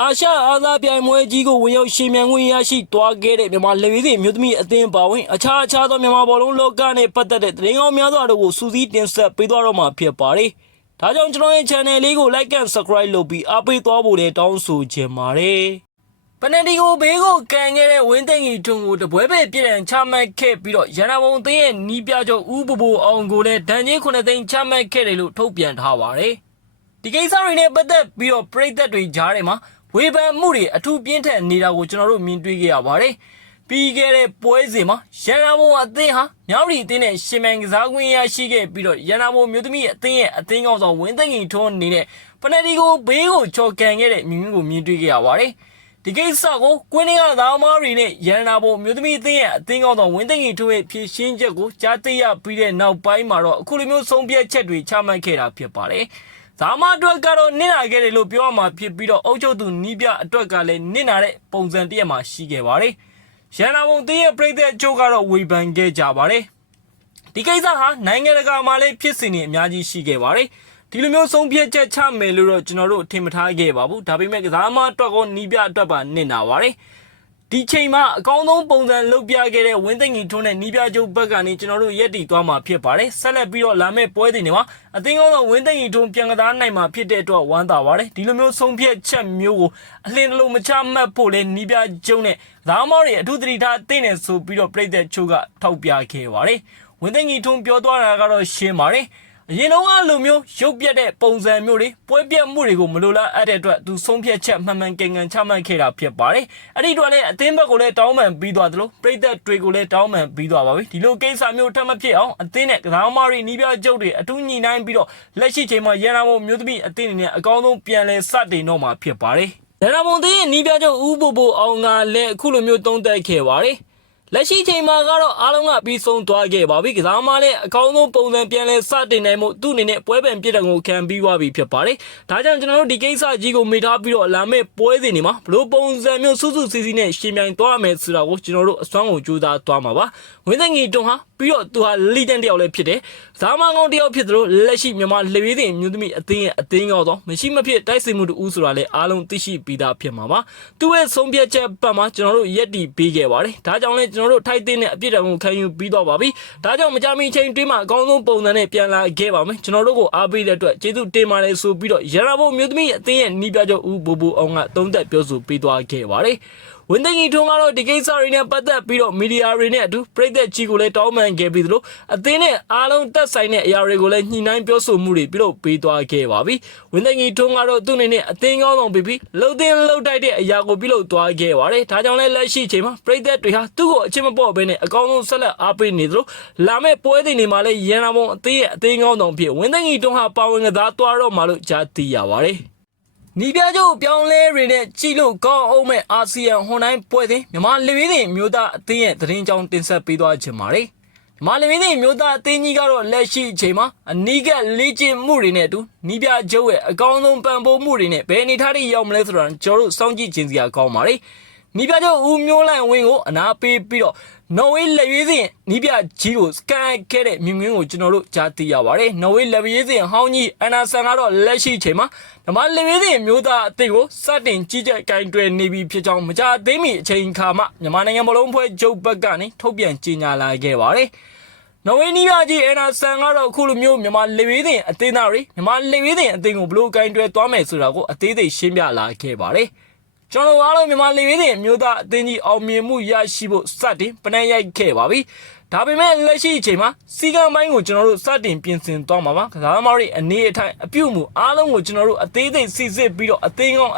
အာရှအားသာပြိုင်ပွဲကြီးကိုဝင်ရောက်ရှင်မြန်ခွင့်ရရှိသွားခဲ့တဲ့မြန်မာလက်ဝဲစင်မြို့သမီးအသင်းပါဝင်အခြားသောမြန်မာဘောလုံးလောကနဲ့ပတ်သက်တဲ့သတင်းကောင်းများစွာတို့ကိုစူးစီးတင်ဆက်ပေးသွားတော့မှာဖြစ်ပါတယ်။ဒါကြောင့်ကျွန်တော်ရဲ့ channel လေးကို like and subscribe လုပ်ပြီးအားပေးသွားဖို့လည်းတောင်းဆိုချင်ပါတယ်။ပနဒီကိုဘေးကိုကန်ခဲ့တဲ့ဝင်းသိန်းကြီးထွန်းကိုတပွဲပဲပြည်တံချမှတ်ခဲ့ပြီးတော့ရန်နာဘုံအသင်းရဲ့နီးပြချုပ်ဦးဘိုအောင်ကိုလည်းဒဏ်ကြေး9သိန်းချမှတ်ခဲ့တယ်လို့ထုတ်ပြန်ထားပါတယ်။ဒီကိစ္စတွေနဲ့ပတ်သက်ပြီးတော့ပြည်သက်တွေကြားထဲမှာဝေဖန်မှုတွေအထူးပြင်းထန်နေတာကိုကျွန်တော်တို့မြင်တွေ့ခဲ့ရပါတယ်။ပြီးခဲ့တဲ့ပွဲစဉ်မှာရန်နာဘုံအသင်းဟာမြောက်ရီအသင်းနဲ့ရှင်မြန်ကစားခွင့်ရရှိခဲ့ပြီးတော့ရန်နာဘုံမြို့သမီးအသင်းရဲ့အသင်းကောင်းဆောင်ဝင်းသိန်းကြီးထွန်းနေတဲ့ပနဒီကိုဘေးကိုချော်ကန်ခဲ့တဲ့မြင်ကွင်းကိုမြင်တွေ့ခဲ့ရပါတယ်။ဒီကိစ္စကိုကွင်းရသားမားတွေနဲ့ရန်နာဘုံမြို့သမီးအသင်းရဲ့အသင်းကောင်းဆောင်ဝင်းသိန်းကြီးထွန်းရဲ့ဖြည့်ရှင်းချက်ကိုကြားသိရပြီးတဲ့နောက်ပိုင်းမှာတော့အခုလိုမျိုးဆုံးဖြတ်ချက်တွေချမှတ်ခဲ့တာဖြစ်ပါတယ်။ဒါမှအတွက်ကတော့နစ်နာခဲ့တယ်လို့ပြောရမှာဖြစ်ပြီးတော့အုပ်ချုပ်သူနီးပြအတွက်ကလည်းနစ်နာတဲ့ပုံစံတရက်မှာရှိခဲ့ပါတယ်။ရန်နာဘုံတရဲ့ပြည်သက်အချို့ကတော့ဝေဖန်ခဲ့ကြပါတယ်။ဒီကိစ္စဟာနိုင်ငံတကာမှာလည်းဖြစ်စဉ်တွေအများကြီးရှိခဲ့ပါတယ်။ဒီလိုမျိုးဆုံးဖြတ်ချက်ချမယ်လို့တော့ကျွန်တော်တို့ထင်မထားခဲ့ပါဘူး။ဒါပေမဲ့ကစားမအတွက်ကောနီးပြအတွက်ပါနစ်နာပါတယ်။ဒီချိန်မှာအကောင်းဆုံးပုံစံလုပ်ပြခဲ့တဲ့ဝင်းသိန်းကြီးထွန်းနဲ့နီးပြချုပ်ဘက်ကနေကျွန်တော်တို့ရက်တီသွားမှာဖြစ်ပါတယ်ဆက်လက်ပြီးတော့လာမယ့်ပွဲတွေမှာအသင်းကောင်းဆောင်ဝင်းသိန်းကြီးထွန်းပြန်ကစားနိုင်မှာဖြစ်တဲ့အတွက်ဝမ်းသာပါတယ်ဒီလိုမျိုးဆုံးဖြတ်ချက်မျိုးကိုအလင်းလုံးမချမှတ်ဖို့လဲနီးပြချုပ်နဲ့ဒါမောတွေအထူးသတိထားသိနေဆိုပြီးတော့ပြည်သက်ချုပ်ကထောက်ပြခဲ့ပါတယ်ဝင်းသိန်းကြီးထွန်းပြောသွားတာကတော့ရှင်းပါတယ်အရင်တော့အလိုမျိုးရုပ်ပြတ်တဲ့ပုံစံမျိုးတွေပွဲပြတ်မှုတွေကိုမလိုလားအပ်တဲ့အတွက်သူဆုံးဖြတ်ချက်မှန်မှန်ကန်ကန်ချမှတ်ခဲ့တာဖြစ်ပါတယ်။အဲ့ဒီတော့လည်းအသင်းဘက်ကိုလည်းတောင်းပန်ပြီးသွားသလိုပြည်သက်တွေကိုလည်းတောင်းပန်ပြီးသွားပါပြီ။ဒီလိုကိစ္စမျိုးထပ်မဖြစ်အောင်အသင်းနဲ့ကစားသမားတွေနီးပြချုပ်တွေအထူးညှိနှိုင်းပြီးတော့လက်ရှိချိန်မှာရန်နာဘုံမျိုးသမီးအသင်းတွေနဲ့အကောင်းဆုံးပြန်လည်စတင်တော့မှာဖြစ်ပါတယ်။ရန်နာဘုံအသင်းရဲ့နီးပြချုပ်ဦးဘိုအောင်ကလည်းအခုလိုမျိုးသုံးသပ်ခဲ့ပါတယ်။လက်ရှိချိန်မှာကတော့အားလုံးကပြီးဆုံးသွားခဲ့ပါပြီကစားမလည်းအကောင်းဆုံးပုံစံပြန်လဲစတင်နိုင်မှုသူ့အနေနဲ့ပွဲပန်ပြစ်တဲ့ကိုခံပြီးသွားပြီဖြစ်ပါတယ်ဒါကြောင့်ကျွန်တော်တို့ဒီကိစ္စကြီးကိုမေ့ထားပြီးတော့လာမယ့်ပွဲစဉ်တွေမှာဘလို့ပုံစံမျိုးစုစုစည်းစည်းနဲ့ရှင်ပြိုင်သွားမယ်ဆိုတာကိုကျွန်တော်တို့အစွမ်းကုန်ကြိုးစားသွားမှာပါဝင်းသိန်းကြီးတွန်းဟာပြီးတော့သူဟာလီတန်တယောက်လည်းဖြစ်တယ်ဇာမန်ကောင်တယောက်ဖြစ်သလိုလက်ရှိမြန်မာလေဝေးစဉ်မျိုးသမီးအသင်းရဲ့အသင်းကောင်းတော့မရှိမဖြစ်တိုက်စစ်မှုတူဦးဆိုတာလည်းအားလုံးသိရှိပြီးသားဖြစ်မှာပါသူ့ရဲ့ဆုံးဖြတ်ချက်ပတ်မှာကျွန်တော်တို့ရက်တီပေးခဲ့ပါတယ်ဒါကြောင့်လည်းကျွန်တော်တို့ထိုက်တဲ့အပြစ်ဒဏ်ကိုခံယူပြီးတော့ပါပြီဒါကြောင့်မကြမီချိန်တွင်းမှာအကောင်းဆုံးပုံစံနဲ့ပြန်လာခဲ့ပါမယ်ကျွန်တော်တို့ကိုအားပေးတဲ့အတွက်ကျေးဇူးတင်ပါတယ်ဆိုပြီးတော့ရန်နာဘုံမျိုးသမီးအသင်းရဲ့နီးပြချုပ်ဦးဘိုအောင်ကသုံးသက်ပြောဆိုပေးသွားခဲ့ပါတယ်ဝင်းသိန်းကြီးထွန်းကတော့ဒီကိစ္စတွေနဲ့ပတ်သက်ပြီးတော့မီဒီယာတွေနဲ့အတူပြည်သက်ကြီးကိုလည်းတောင်းပန်ခဲ့ပြီးသလိုအသင်းနဲ့အားလုံးတက်ဆိုင်တဲ့အရာတွေကိုလည်းညှိနှိုင်းပြောဆိုမှုတွေပြုလုပ်ပေးသွားခဲ့ပါပြီဝင်းသိန်းကြီးထွန်းကတော့သူ့အနေနဲ့အသင်းကောင်းဆောင်ပြီးလှုပ်တင်လှုပ်တိုက်တဲ့အရာကိုပြုလုပ်သွားခဲ့ပါတယ်ဒါကြောင့်လည်းလက်ရှိချိန်မှာပြည်သက်တွေဟာသူ့ကိုအချင်းမပေါ့ဘဲနဲ့အကောင်းဆုံးဆက်လက်အားပေးနေသလိုလာမယ့်ပွဲတွေမှာလည်းရန်နာဘုံအသင်းရဲ့အသင်းကောင်းဆောင်ဖြစ်ဝင်းသိန်းကြီးထွန်းဟာပါဝင်ကစားသွားတော့မှလို့ကြားသိရပါတယ်နီးပြချုပ်ပြောင်းလဲတွေနဲ့ကြည့်လို့ကောင်းအောင်မဲ့အာဆီယံဟွန်တိုင်းပွဲစဉ်မြန်မာလူမျိုးတွေမျိုးသားအသင်းရဲ့သတင်းကြောင်းတင်ဆက်ပေးသွားခြင်းပါတယ်။မြန်မာလူမျိုးတွေမျိုးသားအသင်းကြီးကတော့လက်ရှိအချိန်မှာအနီးကပ်လေ့ကျင့်မှုတွေနဲ့အတူနီးပြချုပ်ရဲ့အကောင်းဆုံးပံ့ပိုးမှုတွေနဲ့ဘယ်အနေထားတွေရောက်မလဲဆိုတာကျွန်တော်တို့စောင့်ကြည့်ခြင်းစရာကောင်းပါတယ်။နီးပြချုပ်ဦးမျိုးလိုင်ဝင်းကိုအနာပေးပြီးတော့နော်ဝေးလက်ရွေးစဉ်နီးပြကြီးကိုစကန်ခဲ့တဲ့မြင်ကွင်းကိုကျွန်တော်တို့ကြားသိရပါတယ်။နော်ဝေးလက်ရွေးစဉ်ဟောင်းကြီးအနာဆန်ကတော့လက်ရှိချိန်မှာဓမ္မလက်ရွေးစဉ်မျိုးသားအသင်းကိုစတင်ကြီးကြပ်ကင်တွယ်နေပြီဖြစ်ကြောင်းမကြာသေးမီအချိန်ခါမှမြန်မာနိုင်ငံဘလုံးဖွဲ့ချုပ်ဘက်ကနေထုတ်ပြန်ကြေညာလာခဲ့ပါတယ်။နော်ဝေးနီးပြကြီးအနာဆန်ကတော့အခုလိုမျိုးမြန်မာလက်ရွေးစဉ်အသင်းသားတွေမြန်မာလက်ရွေးစဉ်အသင်းကိုဘလို့ကင်တွယ်သွားမယ်ဆိုတာကိုအသေးသေးရှင်းပြလာခဲ့ပါတယ်။ကျွန်တော်အားလုံးမြန်မာလူမျိုးတွေမျိုးသားအသင်းကြီးအောင်မြင်မှုရရှိဖို့စတင်ပန်းရိုက်ခဲ့ပါပြီ။ဒါပေမဲ့လက်ရှိအချိန်မှာစီကံပိုင်းကိုကျွန်တော်တို့စတင်ပြင်ဆင်သွားမှာပါ။ကစားသမားတွေအနေအထိုင်အပြုတ်မှုအားလုံးကိုကျွန်တော်တို့အသေးသေးစစ်စစ်ပြီးတော့အသင်းကောင်း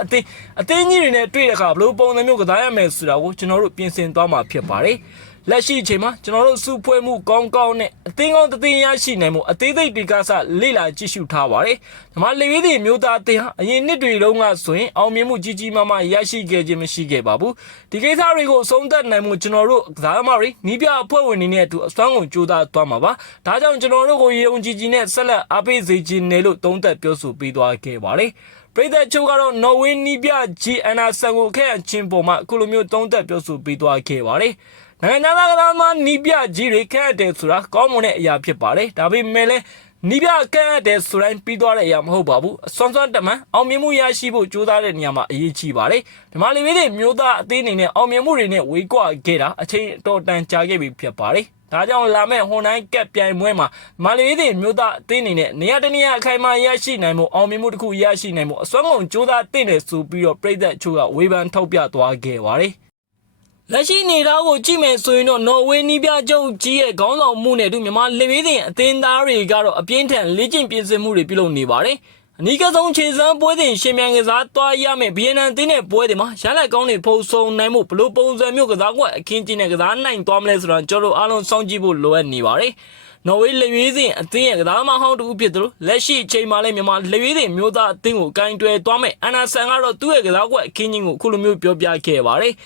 အသင်းကြီးတွေနဲ့တွေ့တဲ့အခါဘလို့ပုံစံမျိုးကစားရမယ်ဆိုတာကိုကျွန်တော်တို့ပြင်ဆင်သွားမှာဖြစ်ပါတယ်။လက်ရှိအချိန်မှာကျွန်တော်တို့စုဖွဲ့မှုကောင်းကောင်းနဲ့အသင်းကောင်းတည်ရရှိနိုင်မှုအသေးစိတ်တွေကစလေ့လာကြည့်ရှုထားပါတယ်။ဒီမှာလေဝေးတွေမျိုးသားအသင်းဟာအရင်နှစ်တွေလုံးကဆိုရင်အောင်မြင်မှုကြီးကြီးမားမားရရှိခဲ့ခြင်းမရှိခဲ့ပါဘူး။ဒီကိစ္စတွေကိုအဆုံးသတ်နိုင်မှုကျွန်တော်တို့ကစားသမားတွေနီးပြအဖွဲ့ဝင်တွေနဲ့အတူအစွမ်းကုန်ကြိုးစားသွားမှာပါ။ဒါကြောင့်ကျွန်တော်တို့ကိုယုံကြည်နဲ့ဆက်လက်အားပေးစေခြင်းနဲ့လို့သုံးသပ်ပြောဆိုပေးသွားခဲ့ပါတယ်။ပြည်သက်ချုပ်ကတော့နော်ဝေးနီးပြဂျီအန်နာဆန်ကိုခဲ့အချင်းပေါ်မှာအခုလိုမျိုးသုံးသပ်ပြောဆိုပေးသွားခဲ့ပါတယ်။နိုင်ငံသားကစားသမားနီးပြကြီးတွေခက်တယ်ဆိုတာကောင်းမွန်တဲ့အရာဖြစ်ပါတယ်ဒါပေမဲ့လည်း နီးပြကန့်တဲ့ဆိုတိုင်းပြီးသွားတဲ့အရာမဟုတ်ပါဘူးအစွမ်းစွမ်းတမန်အောင်မြင်မှုရရှိဖို့ကြိုးစားတဲ့နေရာမှာအရေးကြီးပါတယ်မြန်မာလူမျိုးတွေမျိုးသားအသေးအနေနဲ့အောင်မြင်မှုတွေနဲ့ဝေးကွာခဲ့တာအချိန်တော်တန်ကြာခဲ့ပြီဖြစ်ပါတယ်ဒါကြောင့်လာမယ့်ဟွန်တိုင်းကက်ပြိုင်ပွဲမှာမြန်မာလူမျိုးတွေမျိုးသားအသေးအနေနဲ့နေရာတနေရာအခိုင်အမာရရှိနိုင်မှုအောင်မြင်မှုတစ်ခုရရှိနိုင်မှုအစွမ်းကုန်ကြိုးစားတဲ့နေဆိုပြီးတော့ပြည်သက်ချို့ကဝေဖန်ထောက်ပြသွားခဲ့ပါတယ်လက်ရှိနေသားကိုကြည့်မယ်ဆိုရင်တော့နော်ဝေနီးပြချုပ်ကြီးရဲ့ခေါင်းဆောင်မှုနဲ့အတူမြန်မာလေဝေးစဉ်အသင်းသားတွေကတော့အပြင်းထန်လေ့ကျင့်ပြင်ဆင်မှုတွေပြုလုပ်နေပါတယ်။အနီးကဆုံးခြေစမ်းပွဲစဉ်ရှင်မြန်ကစားသွားရမယ်ဗီယက်နမ်အသင်းနဲ့ပွဲတွေမှာရလက်ကောင်းတွေဖုံးဆုံနိုင်မှုဘလို့ပုံစံမျိုးကစားကွက်အခင်းကျင်းနဲ့ကစားနိုင်သွားမလဲဆိုတာကျွန်တော်တို့အားလုံးစောင့်ကြည့်ဖို့လိုအပ်နေပါတယ်။နော်ဝေးလေဝေးစဉ်အသင်းရဲ့ကစားမဟောင်းတူဖြစ်သလိုလက်ရှိအချိန်မှာလည်းမြန်မာလေဝေးစဉ်မျိုးသားအသင်းကိုကင်တွယ်သွားမယ်အန်နာဆန်ကတော့သူ့ရဲ့ကစားကွက်အခင်းကျင်းကိုအခုလိုမျိုးပြောပြခဲ့ပါတယ်။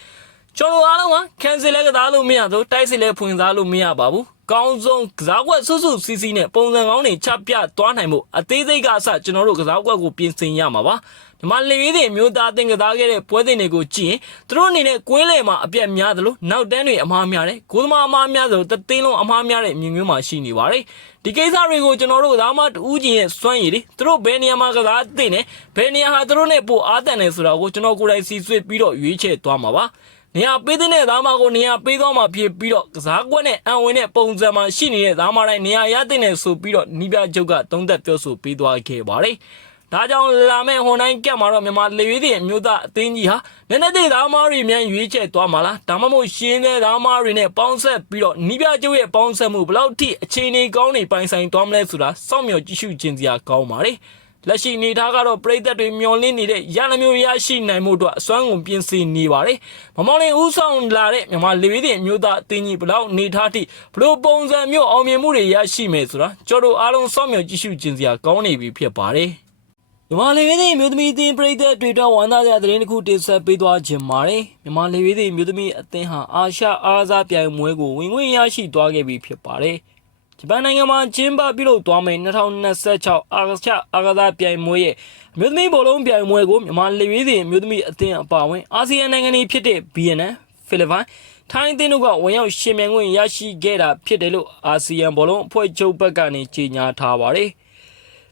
ကျွန်တော်အားလုံးကကန်ဆယ်လဲကစားလို့မရသလိုတိုက်စစ်လဲဖွင့်စားလို့မရပါဘူး။ကောင်းဆုံးကစားကွက်စွစီစီနဲ့ပုံစံကောင်းတွေချပြသွားနိုင်မှုအသေးစိတ်ကအစကျွန်တော်တို့ကစားကွက်ကိုပြင်ဆင်ရမှာပါ။ဒီမှာလေဝေးတွေမျိုးသားအသင်းကစားခဲ့တဲ့ပွဲစဉ်တွေကိုကြည့်ရင်သူတို့အနေနဲ့ကွင်းလေမှာအပြတ်များသလိုနောက်တန်းတွေအမှားများတယ်။ဂိုးသမားအမှားများသလိုတသိန်းလုံးအမှားများတဲ့မြင်ကွင်းမှာရှိနေပါတယ်။ဒီကိစ္စတွေကိုကျွန်တော်တို့ကစားမတူးချင်းရဲ့စွမ်းရည်တွေသူတို့ဘယ်နေရာမှာကစားသင့်တယ်ဘယ်နေရာဟာသူတို့နဲ့ပိုအားတန်တယ်ဆိုတာကိုကျွန်တော်ကိုယ်တိုင်စီစစ်ပြီးတော့ရွေးချယ်သွားမှာပါ။နေရာပေးတဲ့သားမကိုနေရာပေးသွားမှဖြစ်ပြီးတော့ကစားကွက်နဲ့အံဝင်တဲ့ပုံစံမှာရှိနေတဲ့သားမတိုင်းနေရာရတဲ့နဲ့ဆိုပြီးတော့နီးပြချုပ်ကသုံးသက်ပြောဆိုပေးသွားခဲ့ပါတယ်။ဒါကြောင့်လာမယ့်ဟွန်တိုင်းကက်မှာတော့မြန်မာလေဝေးတွေမျိုးသားအသင်းကြီးဟာနည်းနည်းသေးသားမတွေမြန်ရွေးချယ်သွားမှာလားဒါမှမဟုတ်ရှင်းတဲ့သားမတွေနဲ့ပေါင်းဆက်ပြီးတော့နီးပြချုပ်ရဲ့ပေါင်းဆက်မှုဘယ်လောက်ထိအခြေအနေကောင်းနေပိုင်ဆိုင်သွားမလဲဆိုတာစောင့်မျှော်ကြည့်ရှုခြင်းစရာကောင်းပါတယ်။လက်ရှိနေသားကတော့ပြည်သက်တွေမျောလင်းနေတဲ့ရန်မျိုးရရှိနိုင်မှုအတွက်အစွမ်းကုန်ပြင်ဆင်နေပါတယ်။မမောင်လင်းဦးဆောင်လာတဲ့မြန်မာလေဝေးတင်မျိုးသားအသင်းကြီးဘလောက်နေသားထိဘလို့ပုံစံမျိုးအောင်မြင်မှုတွေရရှိမယ်ဆိုတာကျွန်တော်အားလုံးစောင့်မျှော်ကြည့်ရှုခြင်းစရာကောင်းနေပြီဖြစ်ပါတယ်။မြန်မာလေဝေးတင်မျိုးသမီးအသင်းပြည်သက်တွေတော့ဝန်သားစရာသတင်းတစ်ခုတင်ဆက်ပေးသွားခြင်းပါတယ်။မြန်မာလေဝေးတင်မျိုးသမီးအသင်းဟာအာရှအားစားပြိုင်ပွဲကိုဝင်ခွင့်ရရှိသွားခဲ့ပြီဖြစ်ပါတယ်။ဂျပန်နိုင်ငံမှာကျင်းပပြုလုပ်သွားမယ့်2026အာရှအားကစားပြိုင်ပွဲရဲ့အမျိုးသမီးဘောလုံးပြိုင်ပွဲကိုမြန်မာလေဝေးစဉ်အမျိုးသမီးအသင်းအပါအဝင်အာဆီယံနိုင်ငံတွေဖြစ်တဲ့ဗီယက်နမ်၊ဖိလစ်ပိုင်၊ထိုင်းအသင်းတို့ကဝင်ရောက်ရှင်မြန်ခွင့်ရရှိခဲ့တာဖြစ်တယ်လို့အာဆီယံဘောလုံးအဖွဲ့ချုပ်ဘက်ကနေကြေညာထားပါတယ်။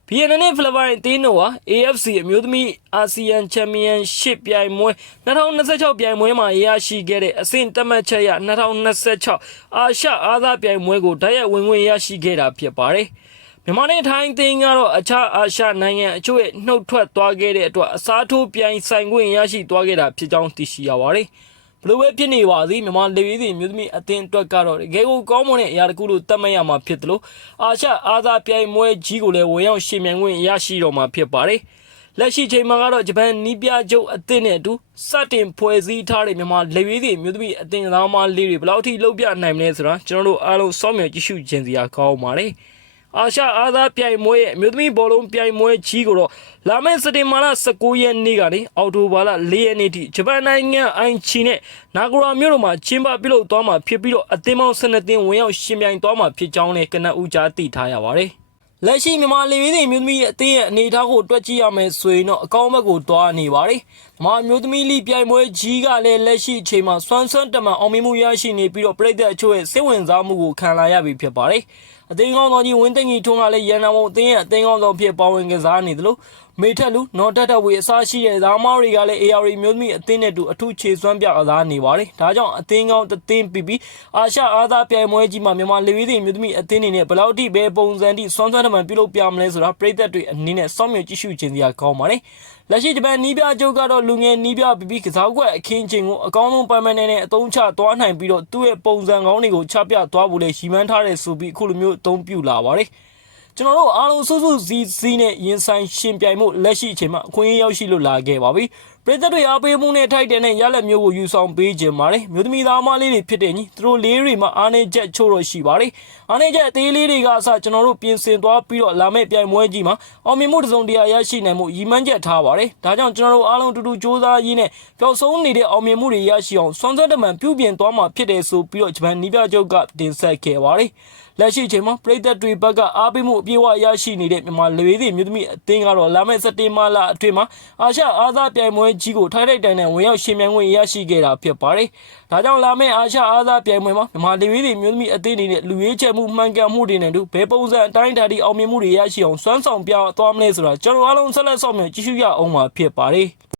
ဗီယက်နမ်နဲ့ဖိလစ်ပိုင်အသင်းတို့ဟာ AFC အမျိုးသမီးအာဆီယံချန်ပီယံရှစ်ပြိုင်ပွဲ2026ပြိုင်ပွဲမှာရရှိခဲ့တဲ့အဆင့်တက်မှတ်ချက်ရ2026အာရှအားသားပြိုင်ပွဲကိုတိုက်ရိုက်ဝင်ခွင့်ရရှိခဲ့တာဖြစ်ပါတယ်။မြန်မာနဲ့ထိုင်းအသင်းကတော့အခြားအာရှနိုင်ငံအချို့ရဲ့နှုတ်ထွက်သွားခဲ့တဲ့အတွက်အစားထိုးပြိုင်ဆိုင်ခွင့်ရရှိသွားခဲ့တာဖြစ်ကြောင်းသိရှိရပါတယ်။ဘလို့ပဲဖြစ်နေပါသည်မြန်မာလေဝေးစဉ်မျိုးသမီးအသင်းအတွက်ကတော့တကယ်ကိုကောင်းမွန်တဲ့အရာတစ်ခုလို့သတ်မှတ်ရမှာဖြစ်တယ်လို့အာရှအားသားပြိုင်ပွဲကြီးကိုလည်းဝင်ရောက်ရှင်မြန်ခွင့်ရရှိတော့မှာဖြစ်ပါတယ်။လက်ရှိချိန်မှာကတော့ဂျပန်နီးပြချုပ်အသင်းနဲ့အတူစတင်ဖွဲ့စည်းထားတဲ့မြန်မာလေဝေးစဉ်မျိုးသမီးအသင်းသားမလေးတွေဘယ်လောက်ထိလုပ်ပြနိုင်မလဲဆိုတာကျွန်တော်တို့အားလုံးစောင့်မျှော်ကြည့်ရှုခြင်းစရာကောင်းပါတယ်။အာရှအားသားပြိုင်ပွဲရဲ့အမျိုးသမီးဘောလုံးပြိုင်ပွဲကြီးကိုတော့လာမယ့်စက်တင်ဘာလ19ရက်နေ့ကနေအောက်တိုဘာလ4ရက်နေ့ထိဂျပန်နိုင်ငံအိုင်ချီနဲ့နာဂိုရာမြို့တို့မှာကျင်းပပြုလုပ်သွားမှာဖြစ်ပြီးတော့အသင်းပေါင်း12သင်းဝင်ရောက်ရှင်ပြိုင်သွားမှာဖြစ်ကြောင်းလည်းကနဦးကြားသိထားရပါတယ်။လက်ရှိမြန်မာလေဝေးစဉ်မျိုးသမီးအသင်းရဲ့အနေအထားကိုတွက်ကြည့်ရမယ်ဆိုရင်တော့အကောင်းဘက်ကိုတွားနေပါတယ်။မြန်မာမျိုးသမီးလိပြိုင်ပွဲကြီးကလည်းလက်ရှိအချိန်မှာစွမ်းစွမ်းတမန်အောင်မြင်မှုရရှိနေပြီးတော့ပြည်သက်အချို့ရဲ့စိတ်ဝင်စားမှုကိုခံလာရပြီဖြစ်ပါတယ်။အသင်းကောင်းဆောင်ကြီးဝင်းသိန်းကြီးထွန်းကလည်းရန်နာမုံအသင်းရဲ့အသင်းကောင်းဆောင်ဖြစ်ပါဝင်ကစားနေသလိုမေထက်လူနော်တက်တက်ဝေအစားရှိတဲ့သားမတွေကလည်း AR မျိုးသမီးအသင်းနဲ့တူအထူးခြေစွမ်းပြကစားနေပါတယ်။ဒါကြောင့်အသင်းကောင်းတစ်သင်းပြီးအာရှအားသားပြိုင်ပွဲကြီးမှာမြန်မာလေဝေးစဉ်မျိုးသမီးအသင်းတွေနဲ့ဘယ်လောက်ထိပဲပုံစံတိစွမ်းစွမ်းတမန်ပြုလုပ်ပြမလဲဆိုတာပြည်သက်တွေအနေနဲ့စောင့်မျှော်ကြည့်ရှုခြင်းစရာကောင်းပါတယ်။လက်ရှိဂျပန်နီးပြချုပ်ကတော့လူငယ်နီးပြပြီးကစားကွက်အခင်းချင်းကိုအကောင်းဆုံးပိုင်ပိုင်နဲ့အသုံးချသွားနိုင်ပြီးတော့သူ့ရဲ့ပုံစံကောင်းတွေကိုချပြသွားဖို့လည်းရည်မှန်းထားတဲ့ဆိုပြီးအခုလိုမျိုးအသုံးပြုလာပါတယ်။ကျွန်တော်တို့အားလုံးစုစုစည်းနဲ့ရင်ဆိုင်ရှင်ပြိုင်မှုလက်ရှိအချိန်မှာအခွင့်အရေးရောက်ရှိလို့လာခဲ့ပါပြီ။ပြည်သက်တွေအားပေးမှုနဲ့ထိုက်တဲ့ရလက်မျိုးကိုယူဆောင်ပေးခြင်းပါတယ်။မျိုးသမီးသားမလေးတွေဖြစ်တဲ့ညီသူတို့လေးတွေမှာအားနည်းချက်ချို့တော့ရှိပါတယ်။အားနည်းချက်အသေးလေးတွေကအစကျွန်တော်တို့ပြင်ဆင်သွားပြီးတော့လာမယ့်ပြိုင်ပွဲကြီးမှာအောင်မြင်မှုတစ်စုံတရာရရှိနိုင်မှုရည်မှန်းချက်ထားပါတယ်။ဒါကြောင့်ကျွန်တော်တို့အားလုံးတူတူစ조사ရင်းနဲ့ပျောက်ဆုံးနေတဲ့အောင်မြင်မှုတွေရရှိအောင်စွမ်းစွမ်းတမန်ပြုပြင်သွားမှာဖြစ်တယ်ဆိုပြီးတော့ဂျပန်နီးပြချုပ်ကတင်ဆက်ခဲ့ပါတယ်။လက်ရှိချိန်မှာပြည်သက်တွေဘက်ကအားပေးမှုအပြည့်အဝရရှိနေတဲ့မြန်မာလေဝေးစဉ်မျိုးသမီးအသင်းကတော့လာမယ့်စက်တင်ဘာလအတွင်းမှာအာရှအားသားပြိုင်ပွဲ ကြီးကိုထိုက်တိုင်နဲ့ဝင်ရောက်ရှင်မြန်ခွင့်ရရှိခဲ့တာဖြစ်ပါတယ်။ဒါကြောင့်လာမယ့်အာရှအားသာပြိုင်ပွဲမှာမြန်မာလေဝေးသည်မျိုးသမီးအသင်းအနေနဲ့လူရေးချက်မှုမှန်ကန်မှုတွေနဲ့တူဘယ်ပုံစံအတိုင်းအတာထိအောင်မြင်မှုတွေရရှိအောင်စွမ်းဆောင်ပြသွားမလဲဆိုတာကျွန်တော်အားလုံးဆက်လက်ဆောင်မြောက်ကြည့်ရှုရအောင်မှာဖြစ်ပါတယ်။